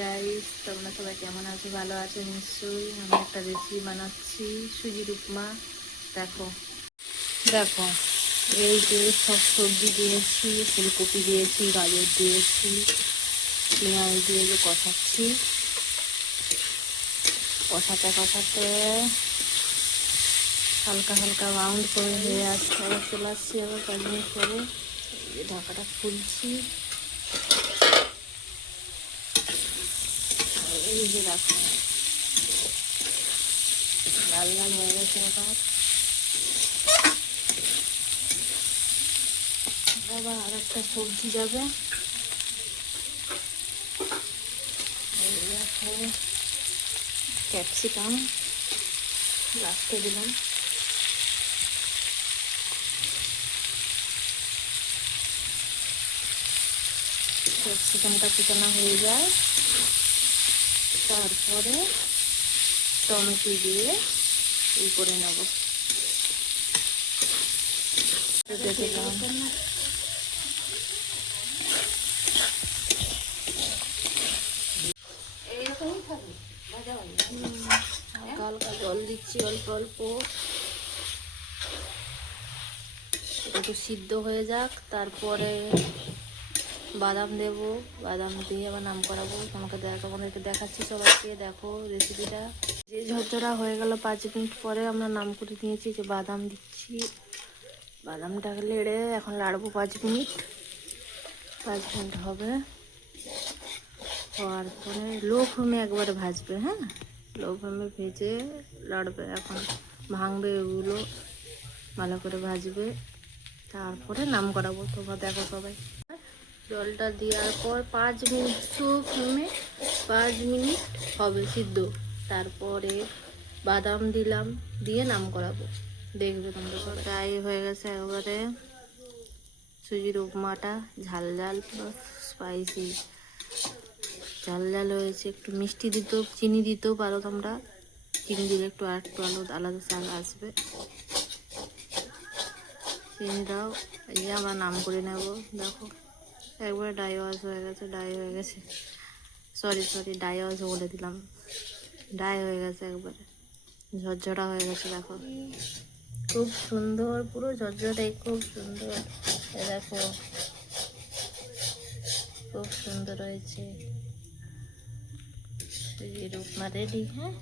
Guys, তোমরা সবাই কেমন আছো? ভালো আছো নিশ্চয়ই। আমি একটা রেসিপি বানাচ্ছি, সুজির উপমা। দেখো দেখো, এই যে সব সবজি দিয়েছি, ফুলকপি দিয়েছি, গাজর দিয়েছি, পেঁয়াজ দিয়ে যে কষাচ্ছি। কষাতে কষাতে হালকা হালকা রাউন্ড করে হয়ে আসছে, আবার চলে আসছি। আবার 5 মিনিট পরে এই ঢাকাটা খুলছি। এই যে দেখো, লাল লাল হয়ে গেছে। আবার আর একটা সবজি যাবে, এই দেখো ক্যাপসিকাম লাস্টে দিলাম। ক্যাপসিকামটা কুচানো হয়ে যায়, তারপরে টমেটো দিয়ে ই করে নেব। হালকা হালকা জল দিচ্ছি, অল্প অল্প, একটু সিদ্ধ হয়ে যাক। তারপরে বাদাম দেব, বাদাম দিয়ে আবার নাম করাবো। তোমাদেরকে দেখাচ্ছি সবাইকে। দেখো রেসিপিটা যে ঝরঝরা হয়ে গেল। 5 মিনিট পরে আমরা নাম করে নিয়েছি, যে বাদাম দিচ্ছি। বাদামটাকে লেড়ে এখন লাড়বো 5 মিনিট। 5 মিনিট হবে, হওয়ার পরে লো ফ্লেমে একবারে ভাজবে। হ্যাঁ, লো ফ্লেমে ভেজে লাড়বে। এখন ভাঙবে এগুলো, ভালো করে ভাজবে, তারপরে নাম করাবো। তোমরা দেখো সবাই। জলটা দেওয়ার পর 5 মিনিট তো ফ্লেমে 5 মিনিট হবে সিদ্ধ। তারপরে বাদাম দিলাম, দিয়ে নাম করাবো। দেখবে তোমরা সব ফ্রাই হয়ে গেছে একবারে। সুজির উপমাটা ঝাল ঝাল প্লাস স্পাইসি, ঝাল ঝাল হয়েছে। একটু মিষ্টি দিতেও, চিনি দিতেও পারো তোমরা। চিনি দিলে একটু আর একটু আলাদা আলাদা স্বাদ আসবে। চিনি দাও। এই আমরা নাম করে নেব। দেখো একবারে ডাই ওয়াশ হয়ে গেছে, ডাই হয়ে গেছে। সরি ডাই ওয়াশ বলে দিলাম, ডাই হয়ে গেছে, একবারে ঝরঝরা হয়ে গেছে। দেখো খুব সুন্দর, পুরো ঝরঝরাই খুব সুন্দর। দেখো খুব সুন্দর হয়েছে। সুজির উপমা রেডি। হ্যাঁ।